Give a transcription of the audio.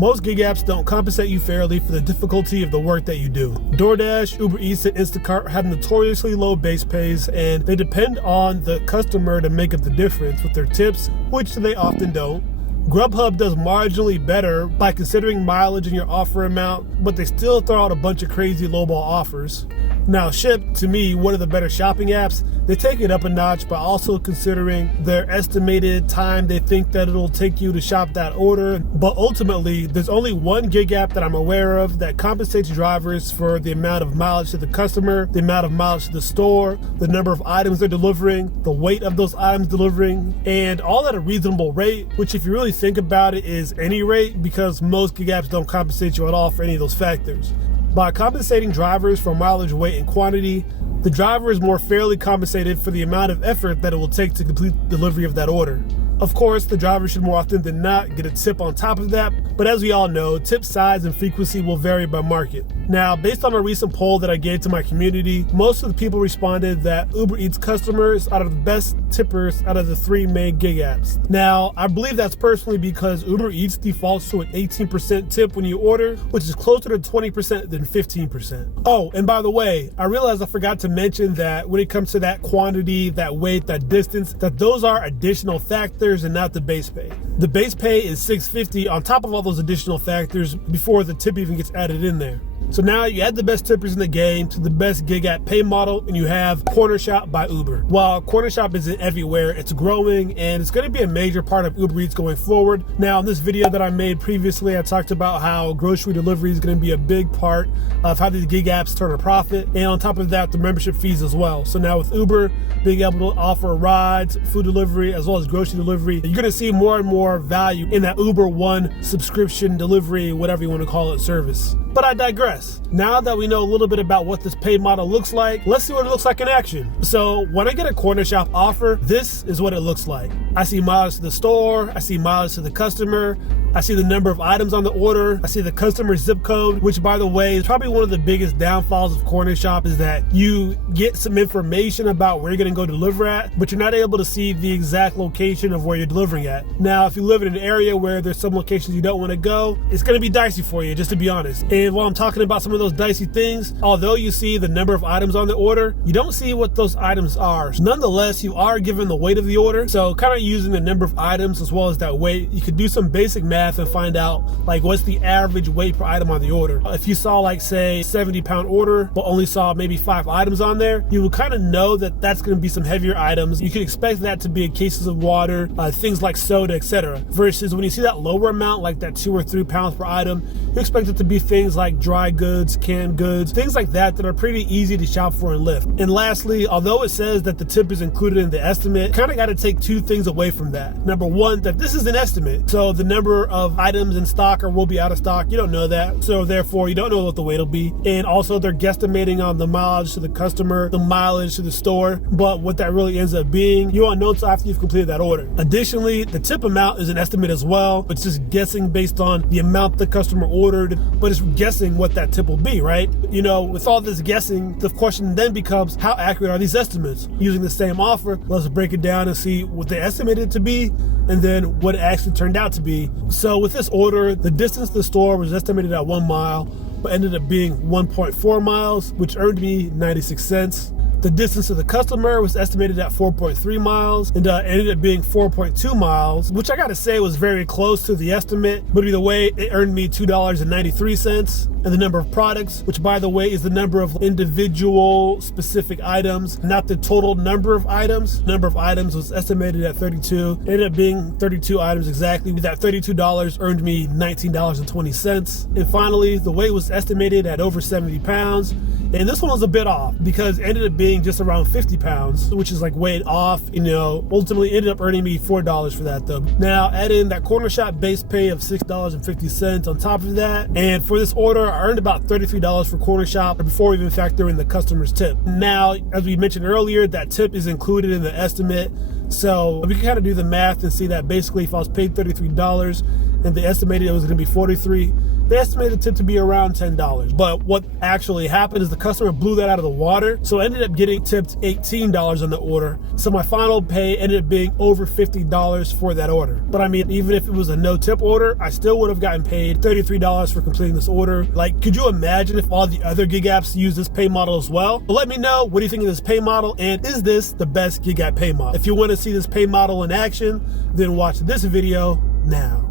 Most gig apps don't compensate you fairly for the difficulty of the work that you do. DoorDash, Uber Eats, and Instacart have notoriously low base pays, and they depend on the customer to make up the difference with their tips, which they often don't. Grubhub does marginally better by considering mileage in your offer amount, but they still throw out a bunch of crazy lowball offers. Now, Ship, to me, one of the better shopping apps. They take it up a notch by also considering their estimated time they think that it'll take you to shop that order. But ultimately, there's only one gig app that I'm aware of that compensates drivers for the amount of mileage to the customer, the amount of mileage to the store, the number of items they're delivering, the weight of those items delivering, and all at a reasonable rate, which if you really think about it is any rate, because most gig apps don't compensate you at all for any of those factors. By compensating drivers for mileage, weight, and quantity, the driver is more fairly compensated for the amount of effort that it will take to complete delivery of that order. Of course, the driver should more often than not get a tip on top of that, but as we all know, tip size and frequency will vary by market. Now, based on a recent poll that I gave to my community, most of the people responded that Uber Eats customers are the best tippers out of the three main gig apps. Now, I believe that's personally because Uber Eats defaults to an 18% tip when you order, which is closer to 20% than 15%. Oh, and by the way, I realized I forgot to mention that when it comes to that quantity, that weight, that distance, that those are additional factors and not the base pay. The base pay is $6.50 on top of all those additional factors before the tip even gets added in there. So now you add the best tippers in the game to the best gig app pay model, and you have Cornershop by Uber. While Cornershop isn't everywhere, it's growing, and it's going to be a major part of Uber Eats going forward. Now, in this video that I made previously, I talked about how grocery delivery is going to be a big part of how these gig apps turn a profit, and on top of that, the membership fees as well. So now with Uber being able to offer rides, food delivery, as well as grocery delivery, you're going to see more and more value in that Uber One subscription delivery, whatever you want to call it, service. But I digress. Now that we know a little bit about what this pay model looks like, let's see what it looks like in action. So when I get a Cornershop offer, this is what it looks like. I see mileage to the store, I see mileage to the customer, I see the number of items on the order, I see the customer zip code, which by the way is probably one of the biggest downfalls of Cornershop, is that you get some information about where you're gonna go deliver at, but you're not able to see the exact location of where you're delivering at. Now, if you live in an area where there's some locations you don't wanna go, it's gonna be dicey for you, just to be honest. And while I'm talking about some of those dicey things, although you see the number of items on the order, you don't see what those items are. Nonetheless, you are given the weight of the order. So kind of using the number of items as well as that weight, you could do some basic math and find out like what's the average weight per item on the order. If you saw like say 70-pound order, but only saw maybe 5 items on there, you would kind of know that that's going to be some heavier items. You could expect that to be in cases of water, things like soda, etc. Versus when you see that lower amount, like that 2 or 3 pounds per item, you expect it to be things like dry goods, canned goods, things like that are pretty easy to shop for and lift. And lastly, although it says that the tip is included in the estimate, kind of got to take 2 things away from that. Number one, that this is an estimate. So the number of items in stock or will be out of stock, you don't know that. So therefore, you don't know what the weight will be. And also they're guesstimating on the mileage to the customer, the mileage to the store. But what that really ends up being, you won't know until after you've completed that order. Additionally, the tip amount is an estimate as well. It's just guessing based on the amount the customer ordered, but it's guessing what that tip will be, right? You know, with all this guessing, the question then becomes, how accurate are these estimates? Using the same offer, let's break it down and see what they estimated it to be and then what it actually turned out to be. So with this order, the distance to the store was estimated at 1 mile, but ended up being 1.4 miles, which earned me 96 cents. The distance to the customer was estimated at 4.3 miles and ended up being 4.2 miles, which I gotta say was very close to the estimate, but either way, it earned me $2.93. And the number of products, which by the way is the number of individual specific items, not the total number of items. Number of items was estimated at 32. It ended up being 32 items exactly. That $32 earned me $19.20. And finally, the weight was estimated at over 70 pounds. And this one was a bit off because it ended up being just around 50 pounds, which is like way off, you know. Ultimately ended up earning me $4 for that though. Now add in that Cornershop base pay of $6.50 on top of that. And for this order, I earned about $33 for Cornershop before we even factor in the customer's tip. Now, as we mentioned earlier, that tip is included in the estimate. So we can kind of do the math and see that basically if I was paid $33 and they estimated it was going to be $43, they estimated the tip to be around $10. But what actually happened is the customer blew that out of the water, so I ended up getting tipped $18 on the order. So my final pay ended up being over $50 for that order. But I mean, even if it was a no tip order, I still would have gotten paid $33 for completing this order. Like, could you imagine if all the other gig apps use this pay model as well? But let me know, what do you think of this pay model, and is this the best gig app pay model? If you want to see this pay model in action, then watch this video now.